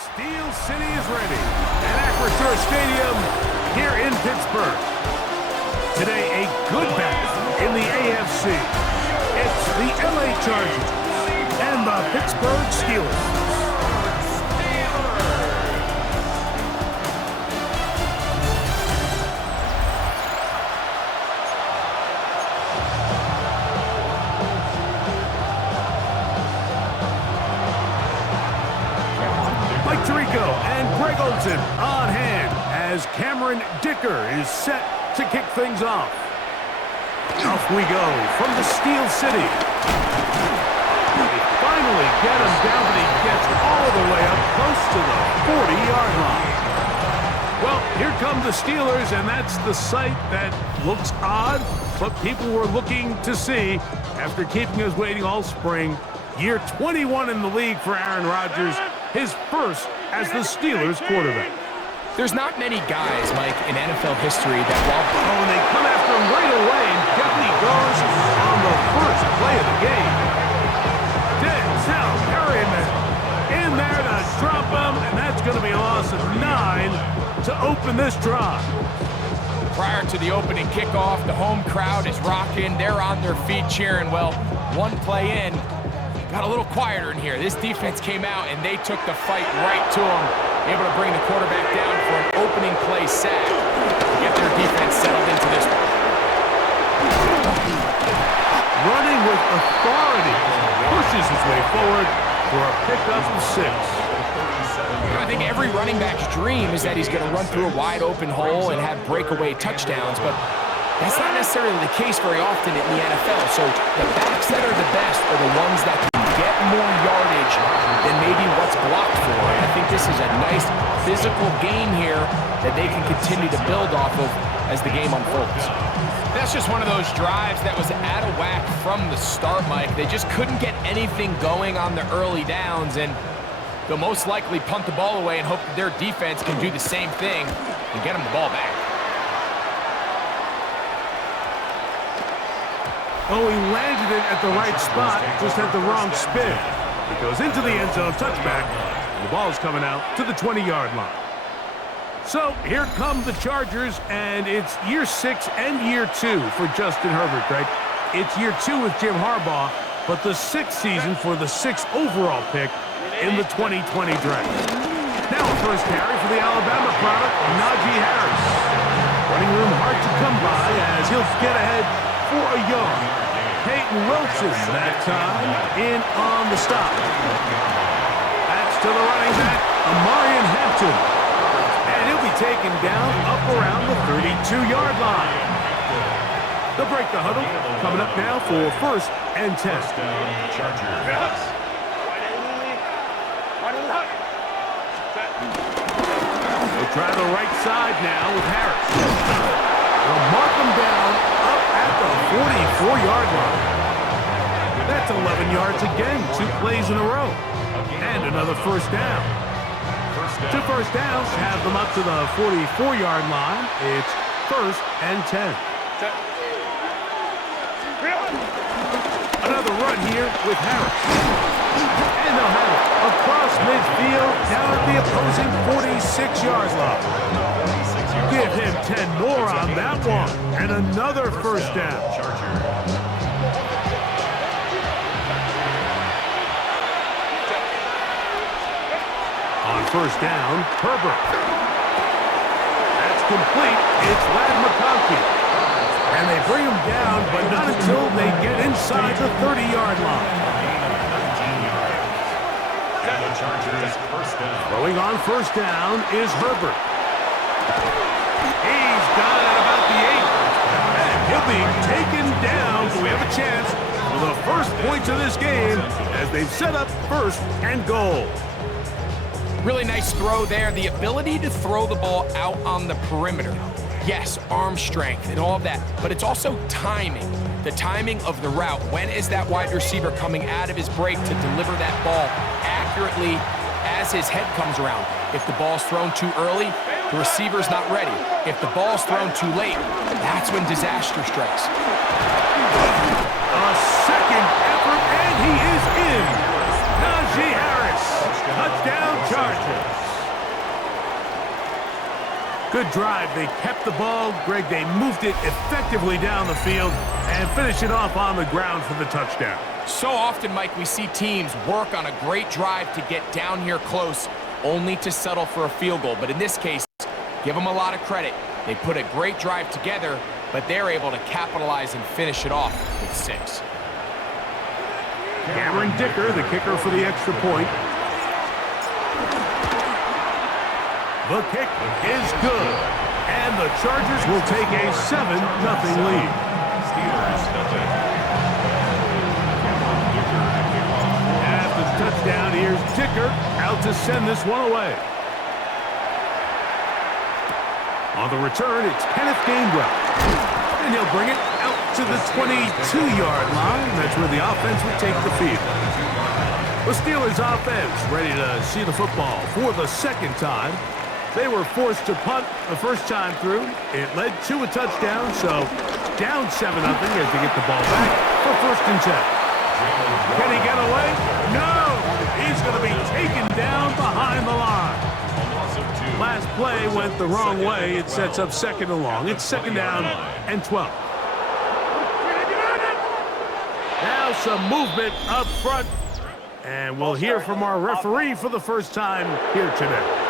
Steel City is ready at Acrisure Stadium here in Pittsburgh. Today, a good battle in the AFC. It's the LA Chargers and the Pittsburgh Steelers. And Greg Olsen on hand as Cameron Dicker is set to kick things off. Off we go from the Steel City. They finally get him down, but he gets all the way up close to the 40-yard line. Well, here come the Steelers, and that's the sight that looks odd, but people were looking to see after keeping us waiting all spring. Year 21 in the league for Aaron Rodgers, his first as the Steelers quarterback. There's not many guys, Mike, in NFL history that while... Oh, and they come after him right away, and down he goes on the first play of the game. Denzel Perryman in there to drop him, and that's going to be a loss of 9 to open this drive. Prior to the opening kickoff, the home crowd is rocking. They're on their feet cheering. Well, one play in, got a little quieter in here. This defense came out, and they took the fight right to him, able to bring the quarterback down for an opening play sack to get their defense settled into this one. Running with authority, pushes his way forward for a pickup of 6. I think every running back's dream is that he's going to run through a wide open hole and have breakaway touchdowns, but that's not necessarily the case very often in the NFL. So the backs that are the best are the ones that can get more yardage than maybe what's blocked for. And I think this is a nice physical game here that they can continue to build off of as the game unfolds. That's just one of those drives that was out of whack from the start, Mike. They just couldn't get anything going on the early downs, and they'll most likely punt the ball away and hope that their defense can do the same thing and get them the ball back. Oh, he landed it at the right spot, just had the wrong spin. It goes into the end zone, touchback, and the ball is coming out to the 20-yard line. So here come the Chargers, and it's year 6 and year 2 for Justin Herbert, right? It's year 2 with Jim Harbaugh, but the 6th season for the 6th overall pick in the 2020 draft. Now a first carry for the Alabama product, Najee Harris. Running room hard to come by as he'll get ahead for a yard. Peyton Wilson that time in on the stop. That's to the running back, Amarian Hampton. And he'll be taken down up around the 32-yard line. They'll break the huddle. Coming up now for 1st and 10. They'll try the right side now with Harris. They'll mark him down up at the 44-yard line. That's 11 yards again, 2 plays in a row. And another first down. 2 first downs have them up to the 44-yard line. It's 1st and 10. Another run here with Harris. And they'll have it across midfield down at the opposing 46-yard line. Give him 10 more on that one. And another first down. On first down, Herbert. That's complete. It's Ladd McConkey. And they bring him down, but not until they get inside the 30-yard line. Throwing on first down is Herbert. He's got it at about the 8. And he'll be taken down, so we have a chance for the first points of this game as they've set up 1st and goal. Really nice throw there. The ability to throw the ball out on the perimeter. Yes, arm strength and all of that, but it's also timing. The timing of the route. When is that wide receiver coming out of his break to deliver that ball accurately as his head comes around? If the ball's thrown too early, the receiver's not ready. If the ball's thrown too late, that's when disaster strikes. A second effort, and he is in. Najee Harris, touchdown Chargers. Good drive. They kept the ball. Greg, they moved it effectively down the field and finished it off on the ground for the touchdown. So often, Mike, we see teams work on a great drive to get down here close, only to settle for a field goal. But in this case, give them a lot of credit. They put a great drive together, but they're able to capitalize and finish it off with 6. Cameron Dicker, the kicker for the extra point. The kick is good, and the Chargers will take a 7-0 lead. After the touchdown, here's Dicker out to send this one away. On the return, it's Kenneth Gainwell, and he'll bring it out to the 22-yard line. That's where the offense would take the field. The Steelers offense ready to see the football for the second time. They were forced to punt the first time through. It led to a touchdown, so down 7-0 as they get the ball back for 1st and 10. Can he get away? No! He's going to be taken down behind the line. Last play went the wrong way. It sets up 2nd and long. It's 2nd down and 12. Now some movement up front. And we'll hear from our referee for the first time here today.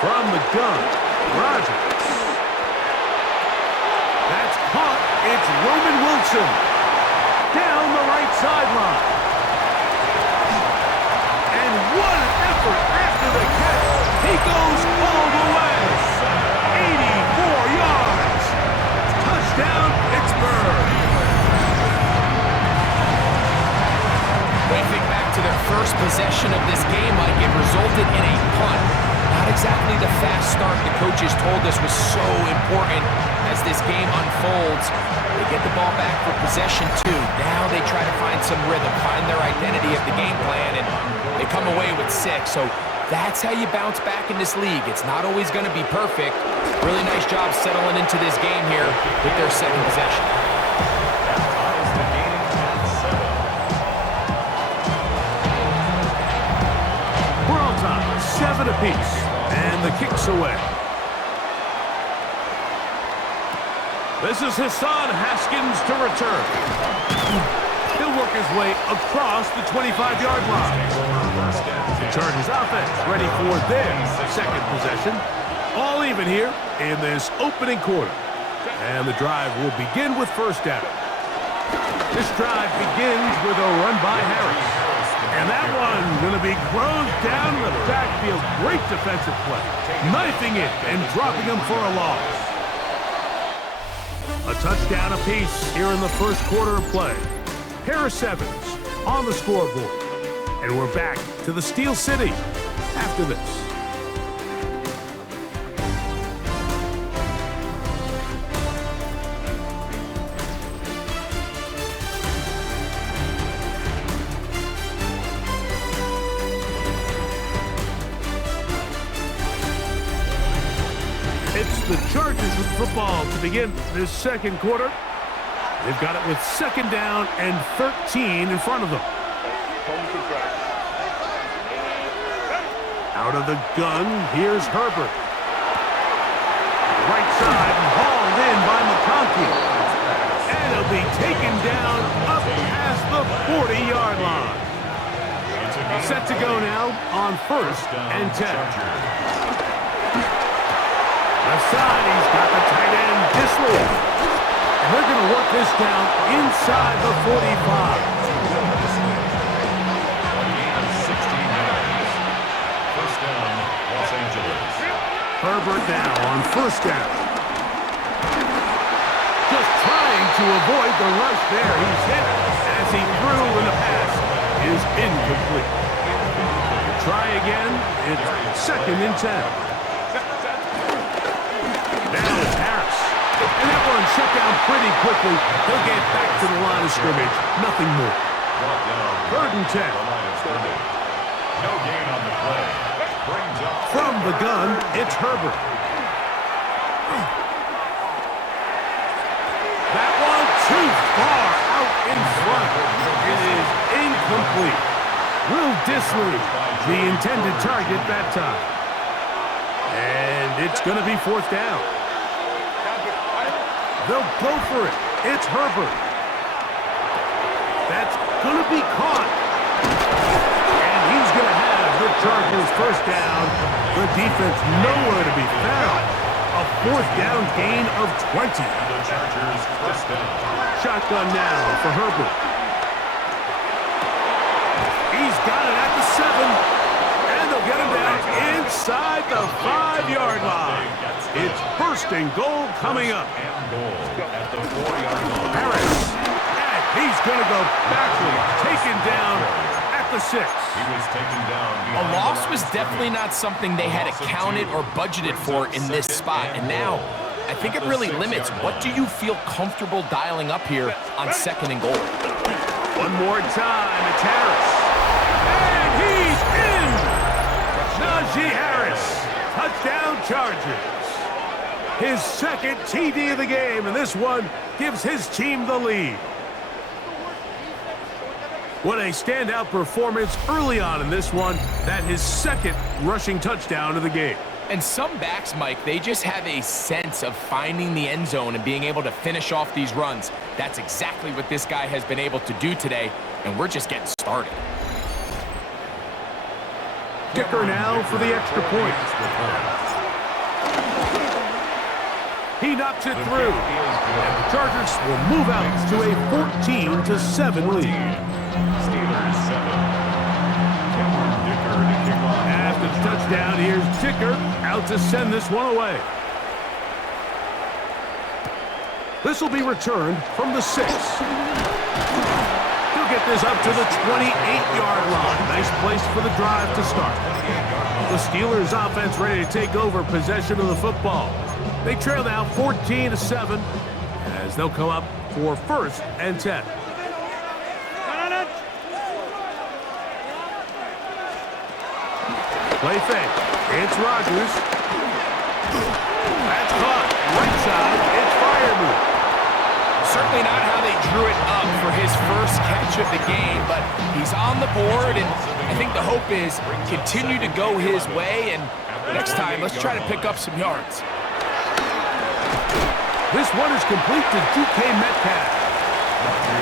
From the gun, Rogers. That's caught. It's Roman Wilson. Down the right sideline. And what an effort after the catch. He goes all the way. 84 yards. Touchdown, Pittsburgh. When you think back to their first possession of this game, Mike, it resulted in a punt. Not exactly the fast start the coaches told us was so important as this game unfolds. They get the ball back for possession 2. Now they try to find some rhythm, find their identity of the game plan, and they come away with 6. So that's how you bounce back in this league. It's not always going to be perfect. Really nice job settling into this game here with their second possession. We're on top, 7 apiece, and the kick's away. This is Hassan Haskins to return. He'll work his way across the 25-yard line. The Chargers offense ready for their second possession. All even here in this opening quarter. And the drive will begin with 1st down. This drive begins with a run by Harris. And that one going to be closed down in the backfield. Great defensive play. Knifing it and dropping him for a loss. A touchdown apiece here in the first quarter of play. Harris Evans on the scoreboard. And we're back to the Steel City after this. It's the Chargers with football to begin this second quarter. They've got it with 2nd down and 13 in front of them. Out of the gun, here's Herbert. Right side, hauled in by McConkey. And he'll be taken down up past the 40-yard line. Set to go now on 1st and 10. Left side, he's got the tight end Disley. And they're going to work this down inside the 45. Herbert now on 1st down. Just trying to avoid the rush there. He's hit as he threw and the pass is incomplete. Try again. It's 2nd and 10. Now it's Harris. And that one shut down pretty quickly. He'll get back to the line of scrimmage. Nothing more. 3rd and 10. No gain on the play. From the gun, it's Herbert. That one too far out in front. incomplete. Will Disley, the intended target that time. And it's going to be fourth down. They'll go for it. It's Herbert. That's going to be caught. And he's going to have the Chargers first down. The defense nowhere to be found. A fourth down gain of 20. The Chargers first down. Shotgun now for Herbert. He's got it at the 7. And they'll get him down inside the 5-yard line. It's first and goal coming up. And goal at the 4-yard line. Harris. And he's going to go backwards. Taken down at the 6. He was taken down. A loss was definitely not something they had accounted or budgeted for in this spot. And now, I think it really limits. What do you feel comfortable dialing up here on second and goal? One more time. It's Harris. And he's in. Najee Harris. Touchdown Chargers. His second TD of the game, and this one gives his team the lead. What a standout performance early on in this one. That his second rushing touchdown of the game. And some backs, Mike, they just have a sense of finding the end zone and being able to finish off these runs. That's exactly what this guy has been able to do today, and we're just getting started. Kicker now for the extra point. He knocks it through. And the Chargers will move out to a 14-7 lead. Steelers 7. Dicker to kick off. After the touchdown, here's Dicker out to send this one away. This will be returned from the 6. He'll get this up to the 28-yard line. Nice place for the drive to start. The Steelers offense ready to take over possession of the football. They trail now 14-7 as they'll come up for first and 10. Play fake. It's Rodgers. That's caught. Right side. It's Firemouth. Certainly not how they drew it up for his first catch of the game, but he's on the board, and I think the hope is continue to go his way, and next time, let's try to pick up some yards. This one is complete to DK Metcalf.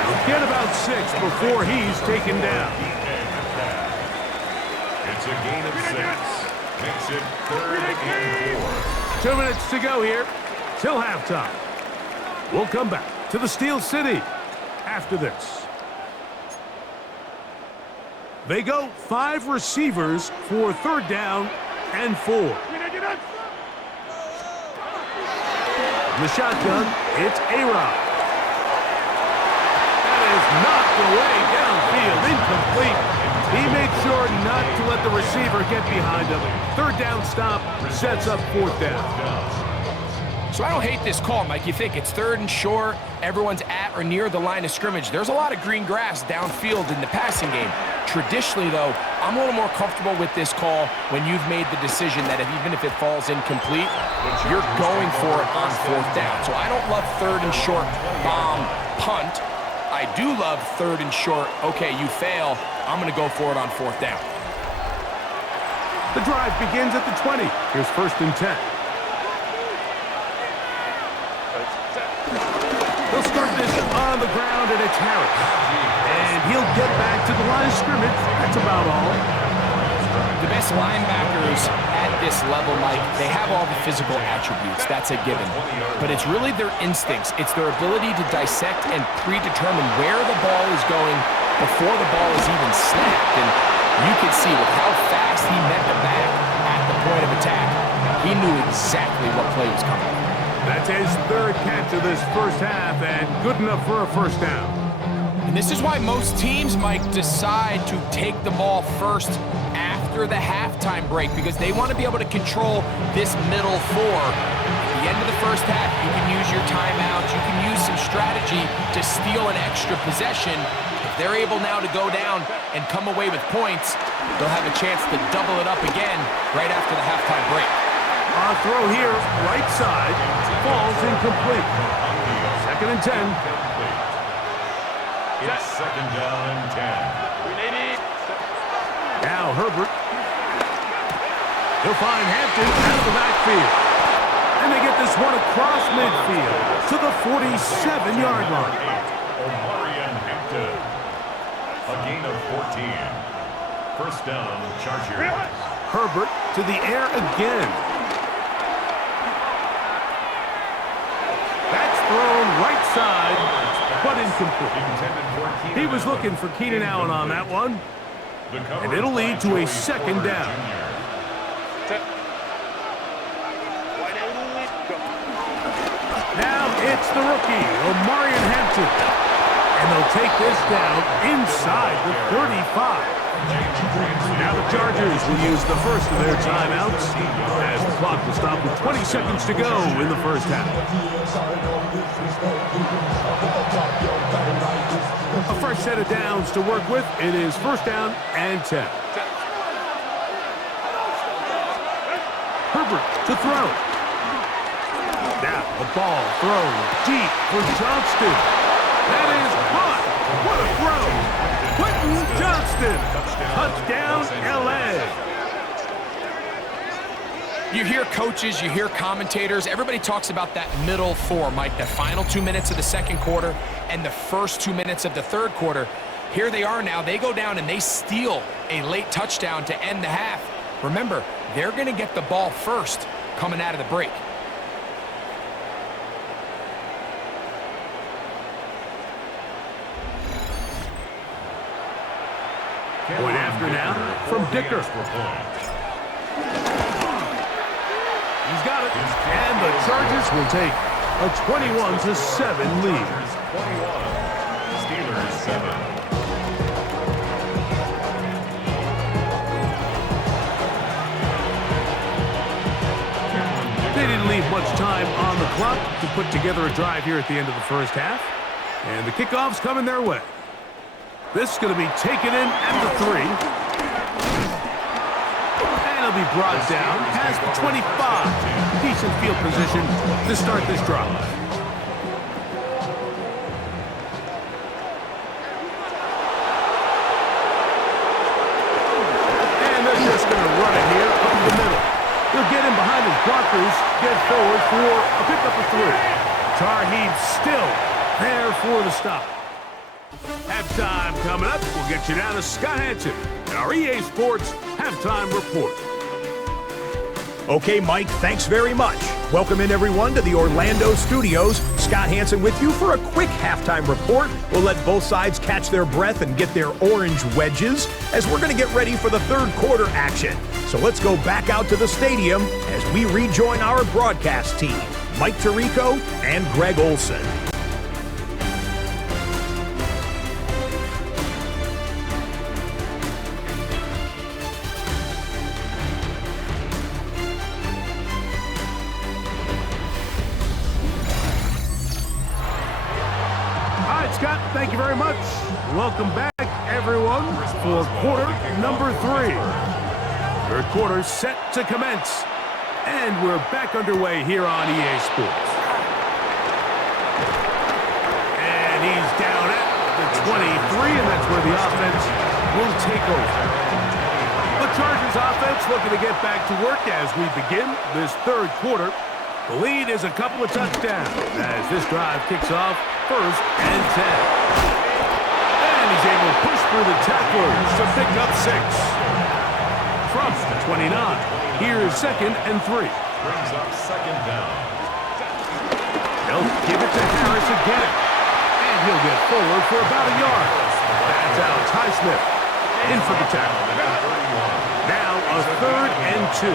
He'll get about 6 before he's taken down. It's a gain of 6. Makes it 3rd and 4. 2 minutes to go here till halftime. We'll come back to the Steel City after this. They go 5 receivers for 3rd down and 4. In the shotgun, it's A-Rod. That is knocked away downfield, incomplete. He made sure not to let the receiver get behind him. 3rd down stop sets up 4th down. So I don't hate this call, Mike. You think it's 3rd and short, everyone's at or near the line of scrimmage. There's a lot of green grass downfield in the passing game. Traditionally, though, I'm a little more comfortable with this call when you've made the decision that even if it falls incomplete, you're going for it on 4th down. So I don't love 3rd and short, bomb, punt. I do love 3rd and short, okay, you fail, I'm going to go for it on 4th down. The drive begins at the 20. Here's 1st and 10. They'll start this on the ground, and it's Harris. And he'll get back to the line of scrimmage. That's about all. The best linebackers at this level, Mike, they have all the physical attributes. That's a given. But it's really their instincts. It's their ability to dissect and predetermine where the ball is going before the ball is even snapped. And you can see with how fast he met the back at the point of attack, he knew exactly what play was coming. That's his 3rd catch of this first half, and good enough for a 1st down. And this is why most teams, Mike, decide to take the ball first after the halftime break, because they want to be able to control this middle 4. At the end of the first half, you can use your timeouts, you can use some strategy to steal an extra possession. If they're able now to go down and come away with points, they'll have a chance to double it up again right after the halftime break. A throw here, right side, falls incomplete. 2nd and 10. It's 2nd down and 10. Herbert. He'll find Hampton out of the backfield. And they get this one across midfield to the 47-yard line. A gain of 14. First down, Chargers. Herbert to the air again. That's thrown right side, but incomplete. He was looking for Keenan Allen on that one. And it'll lead to a second down. Now it's the rookie, Omarion Hampton. And they'll take this down inside the 35. Now the Chargers will use the first of their timeouts as the clock will stop with 20 seconds to go in the first half. A fresh set of downs to work with. It is first down and 10. Herbert to throw. Now the ball thrown deep for Johnston. That is caught. What a throw. Quentin Johnston. Touchdown, L.A. You hear coaches, you hear commentators, everybody talks about that middle four, Mike, the final 2 minutes of the second quarter and the first 2 minutes of the third quarter. Here they are now. They go down and they steal a late touchdown to end the half. Remember, they're going to get the ball first coming out of the break. Point after now from Dicker. He's got it. And the Chargers will take a 21-7 lead. 21. Steelers 7. They didn't leave much time on the clock to put together a drive here at the end of the first half. And the kickoff's coming their way. This is going to be taken in at the 3. And it'll be brought down past the 25. Decent field position to start this drive. And they're just going to run it here up the middle. He'll get in behind his blockers, get forward for a pickup of 3. Tarheeb still there for the stop. Halftime coming up. We'll get you down to Scott Hansen and our EA Sports Halftime Report. Okay, Mike, thanks very much. Welcome in, everyone, to the Orlando studios. Scott Hansen with you for a quick halftime report. We'll let both sides catch their breath and get their orange wedges as we're going to get ready for the third quarter action. So let's go back out to the stadium as we rejoin our broadcast team, Mike Tirico and Greg Olson. Scott, thank you very much. Welcome back, everyone, for quarter number 3. Third quarter set to commence, and we're back underway here on EA Sports. And he's down at the 23, and that's where the offense will take over. The Chargers offense looking to get back to work as we begin this third quarter. The lead is a couple of touchdowns as this drive kicks off first and 10. And he's able to push through the tacklers to pick up 6. From the 29, here's second and 3. Brings up second down. They'll give it to Harris again. And he'll get forward for about a yard. That's Alex Highsmith in for the tackle. Now a third and 2.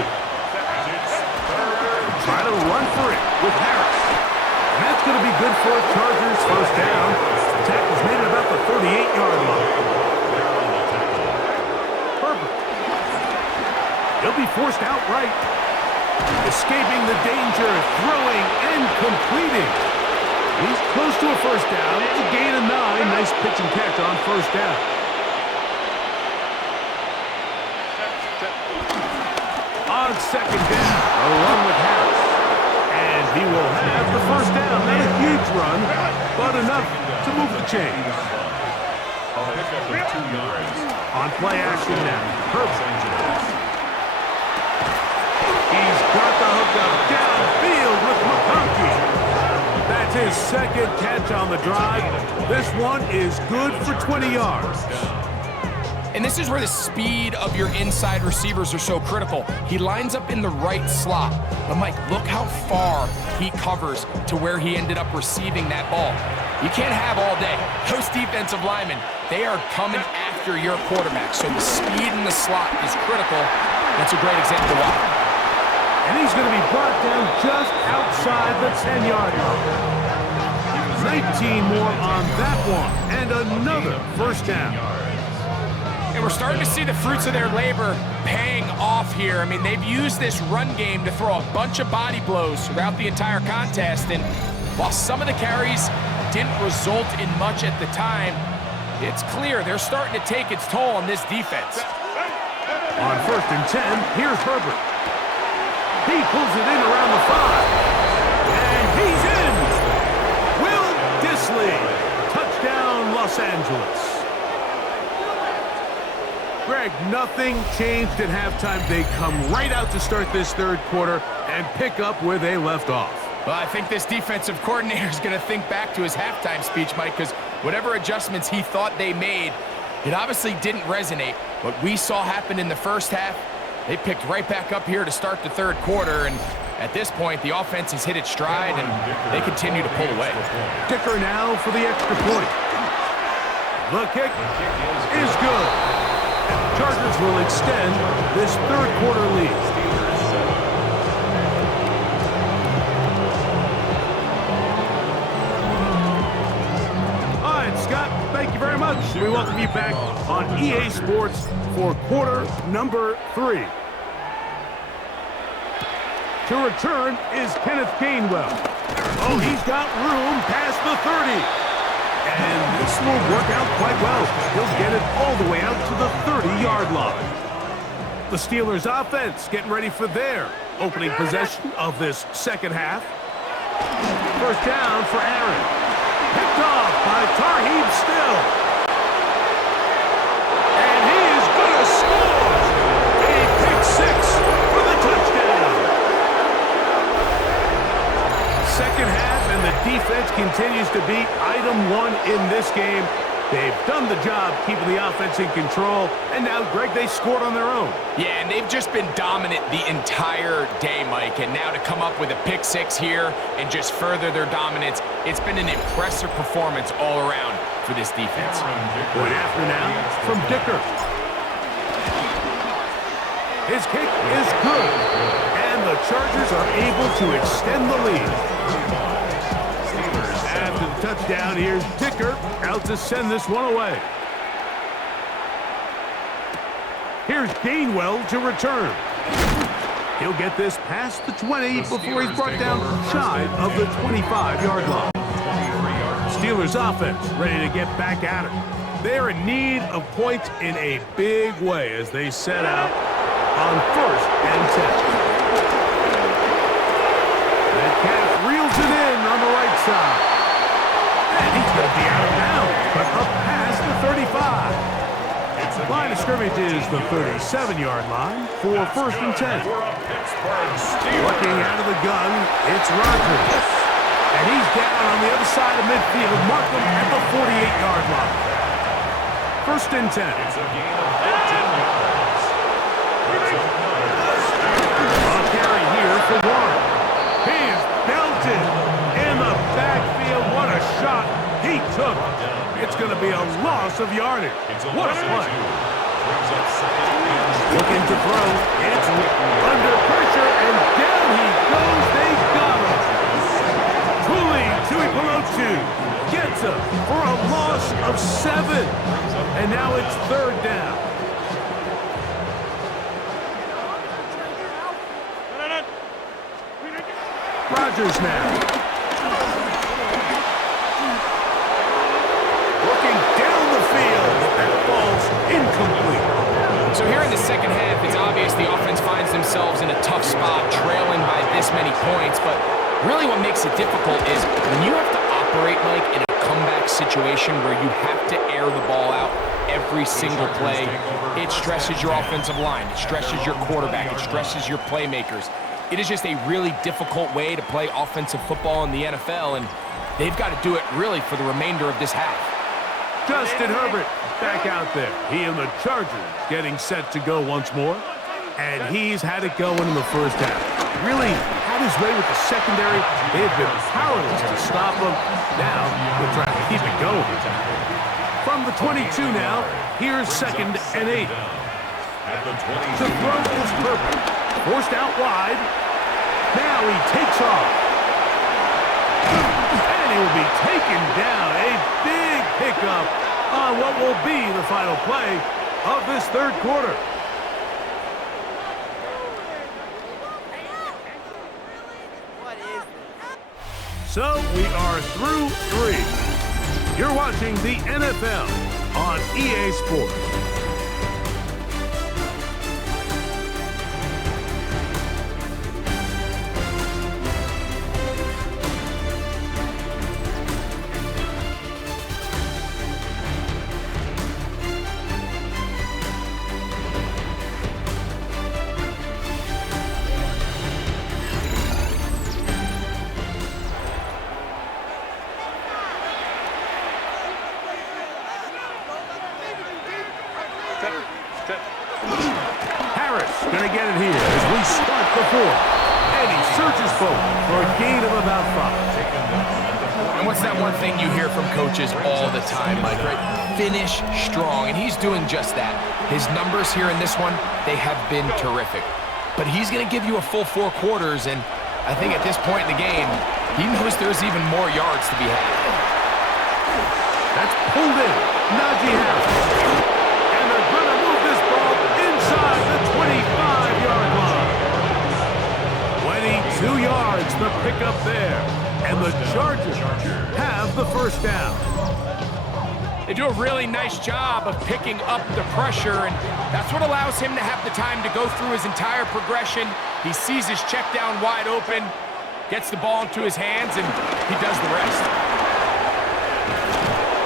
Try to run for it with Harris. And that's going to be good for Chargers first down. The tackle's made at about the 38-yard line. Herbert. He'll be forced outright. Escaping the danger, throwing and completing. He's close to a first down. It's a gain of 9. Nice pitch and catch on first down. On second down, a run with Harris. And he will have the first down. Not a huge run, but enough to move the chains. A pickup of 2 yards. On play action now. Herbert. He's got the hook up downfield with McConkey. That's his second catch on the drive. This one is good for 20 yards. And this is where the speed of your inside receivers are so critical. He lines up in the right slot. But Mike, look how far he covers to where he ended up receiving that ball. You can't have all day. Those defensive linemen, they are coming after your quarterback. So the speed in the slot is critical. That's a great example why. And he's going to be brought down just outside the 10-yard line. 19 more on that one. And another first down. And we're starting to see the fruits of their labor paying off here. I mean, they've used this run game to throw a bunch of body blows throughout the entire contest. And while some of the carries didn't result in much at the time, it's clear they're starting to take its toll on this defense. On 1st and 10, here's Herbert. He pulls it in around the 5. And he's in! Will Dissly. Touchdown, Los Angeles. Greg, nothing changed at halftime. They come right out to start this third quarter and pick up where they left off. Well, I think this defensive coordinator is going to think back to his halftime speech, Mike, because whatever adjustments he thought they made, it obviously didn't resonate. What we saw happen in the first half, they picked right back up here to start the third quarter, and at this point, the offense has hit its stride, and they continue to pull away. Dicker now for the extra point. The kick is good. Chargers will extend this third quarter lead. All right, Scott, thank you very much. We welcome you back on EA Sports for quarter number 3. To return is Kenneth Gainwell. Oh, he's got room past the 30. And this will work out quite well. He'll get it all the way out to the 30-yard line. The Steelers' offense getting ready for their opening possession of this second half. First down for Aaron. Picked off by Tarheeb Still. And he is going to score a pick 6 for the touchdown. Second half, and the defense continues to be item 1 in this game. They've done the job keeping the offense in control, and now, Greg, they scored on their own. Yeah, and they've just been dominant the entire day, Mike, and now to come up with a pick 6 here and just further their dominance, it's been an impressive performance all around for this defense. Point after now from Dicker. His kick is good, and the Chargers are able to extend the lead. After the touchdown, here's Dicker out to send this one away. Here's Gainwell to return. He'll get this past the 20 before he's brought down shy of the 25-yard line. Steelers offense ready to get back at it. They're in need of points in a big way as they set out on 1st and 10. Metcalf reels it in on the right side. And he's going to be out of bounds, but up past the 35. Line of scrimmage is the 37-yard line for 1st and 10. Looking out of the gun, it's Rodgers. And he's down on the other side of midfield, Markham at the 48-yard line. 1st and 10. A carry here for Warren. He is belted in the backfield. What a shot he took. It's going to be a loss of yardage. What a play. Looking to throw. It's under pressure, and down he goes. They got him. Tuipulotu gets him for a loss of 7. And now it's 3rd down. Rodgers now. Looking down the field. That ball's incomplete. So here in the second half, it's obvious the offense finds themselves in a tough spot, trailing by this many points. But really what makes it difficult is when you have to operate, Mike, in a comeback situation where you have to air the ball out every single play. It stresses your offensive line. It stresses your quarterback. It stresses your playmakers. It is just a really difficult way to play offensive football in the NFL, and they've got to do it really for the remainder of this half. Justin Herbert back out there. He and the Chargers getting set to go once more. And he's had it going in the first half. Really had his way with the secondary. They have been powerless to stop him. Now they'll try to keep it going. From the 22 now, here's 2nd and 8. The throw is perfect. Forced out wide. Now he takes off. And he will be taken down. A big pickup on what will be the final play of this third quarter. So we are through 3. You're watching the NFL on EA Sports. Going to get it here as we start the fourth. And he searches forward for a gain of about 5. And what's that one thing you hear from coaches all the time, Mike, right? Finish strong, and he's doing just that. His numbers here in this one, they have been terrific. But he's going to give you a full 4 quarters, and I think at this point in the game, he knows there's even more yards to be had. That's pulled in. Najee Harris. And they're going to move this ball inside the 25-yard line. 22 yards, the pickup there. And the Chargers have the first down. They do a really nice job of picking up the pressure, and that's what allows him to have the time to go through his entire progression. He sees his check down wide open, gets the ball into his hands, and he does the rest.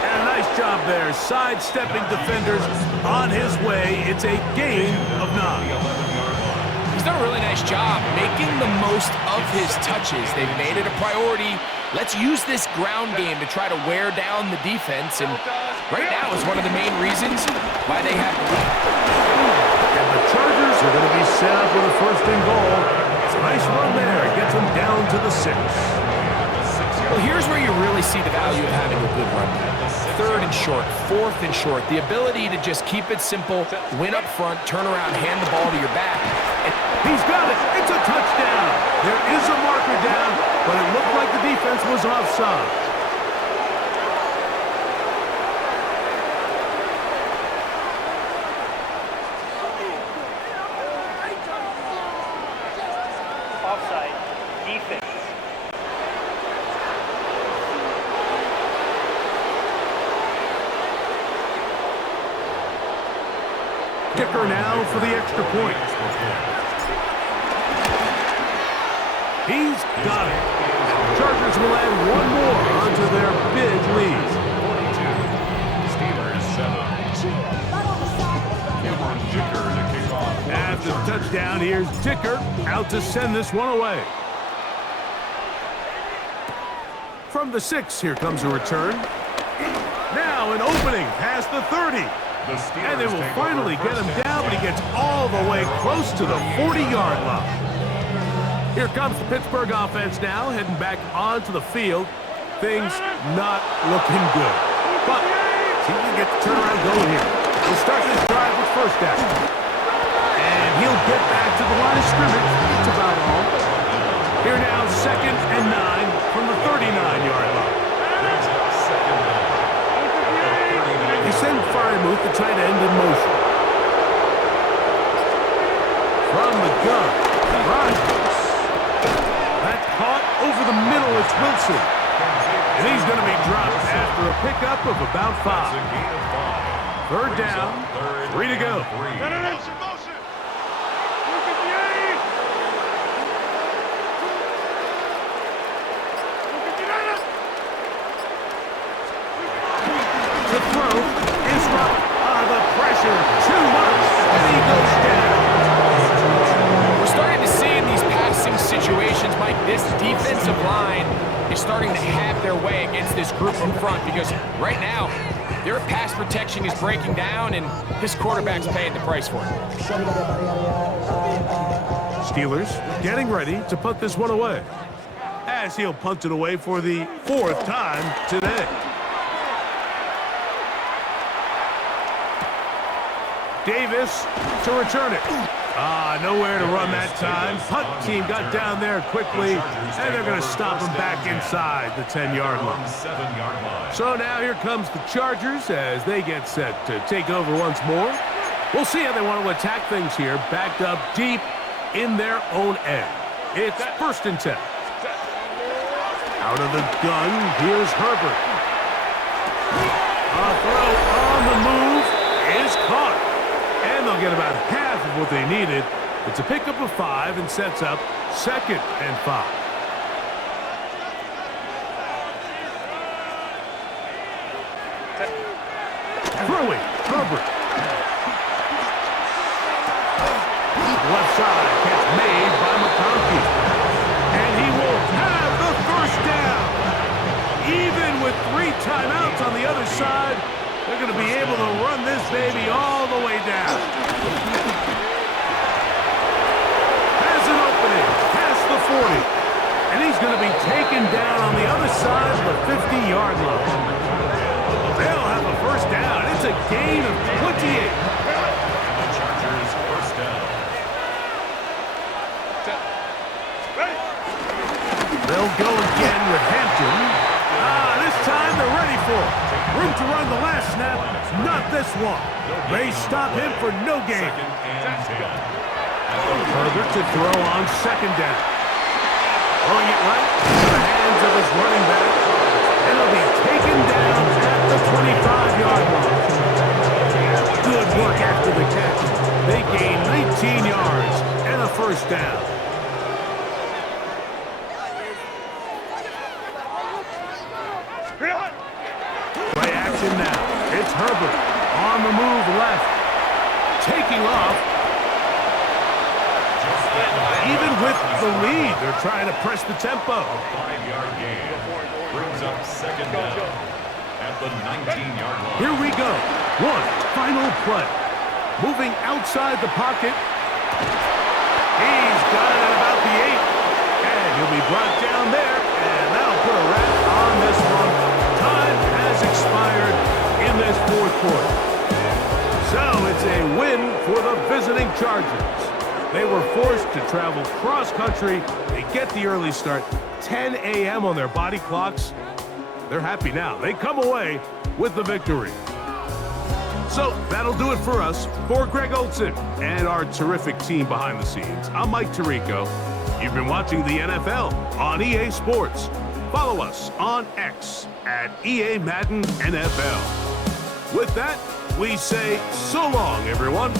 And a nice job there, sidestepping defenders on his way. It's a gain of 9. He's done a really nice job making the most of his touches. They've made it a priority. Let's use this ground game to try to wear down the defense, and right now is one of the main reasons why they have the lead. And the Chargers are going to be set up with a first and goal. It's a nice run there. It gets them down to the 6. Well, here's where you really see the value of having a good run. 3rd and short, 4th and short. The ability to just keep it simple, win up front, turn around, hand the ball to your back. And he's got it. It's a touchdown. There is a marker down, but it looked like the defense was offside. Offside. Defense. Kicker now for the extra point. He's got it. Chargers will add one more onto their big lead. Steelers 7. Dicker to kick off. After the touchdown, here's Dicker out to send this one away. From the 6, here comes a return. Now an opening past the 30. And they will finally get him down, but he gets all the way close to the 40-yard line. Here comes the Pittsburgh offense now, heading back onto the field. Things not looking good. But see if he can get the turnaround going here. He'll start this drive with first down. And he'll get back to the line of scrimmage. That's about all. Here now, 2nd and 9 from the 39-yard line. They send Firemouth, the tight end, in motion. From the gun, Rodgers. That caught over the middle, it's Wilson. And he's going to be dropped after a pickup of about 5. 3rd down, 3 to go. starting to have their way against this group in front, because right now, their pass protection is breaking down, and this quarterback's paying the price for it. Steelers getting ready to put this one away, as he'll punt it away for the 4th time today. Davis to return it. Nowhere to run that time. Punt team got down there quickly, and they're going to stop him back inside the 10-yard line. So now here comes the Chargers as they get set to take over once more. We'll see how they want to attack things here, backed up deep in their own end. It's 1st and 10. Out of the gun, here's Herbert. A throw on the move is caught. And they'll get about half of what they needed. It's a pickup of 5 and sets up 2nd and 5. Throwing, Herbert. Left side, catch made by McConkey. And he will have the 1st down. Even with 3 timeouts on the other side, they're going to be able to run this baby all the way down. Has an opening past the 40. And he's going to be taken down on the other side of the 50-yard line. They'll have a 1st down. It's a gain of 28. The Chargers' 1st down. They'll go again with Hampton. This time they're ready for it. Room to run the last snap, not this one. They stop him for no gain. Herbert to throw on 2nd down. Throwing it right into the hands of his running back. And it'll be taken down at the 25-yard line. Good work after the catch. They gain 19 yards and a 1st down. Play action now. It's Herbert on the move left. Taking off. Even with the lead, they're trying to press the tempo. 5-yard gain. Brings up 2nd down at the 19-yard line. Here we go. One final play. Moving outside the pocket. He's got it at about the 8. And he'll be brought down there. And that'll put a wrap on this one. Time has expired in this 4th quarter. So it's a win for the visiting Chargers. They were forced to travel cross-country. They get the early start. 10 a.m. on their body clocks. They're happy now. They come away with the victory. So that'll do it for us. For Greg Olson and our terrific team behind the scenes, I'm Mike Tirico. You've been watching the NFL on EA Sports. Follow us on X at EA Madden NFL. With that, we say so long, everyone.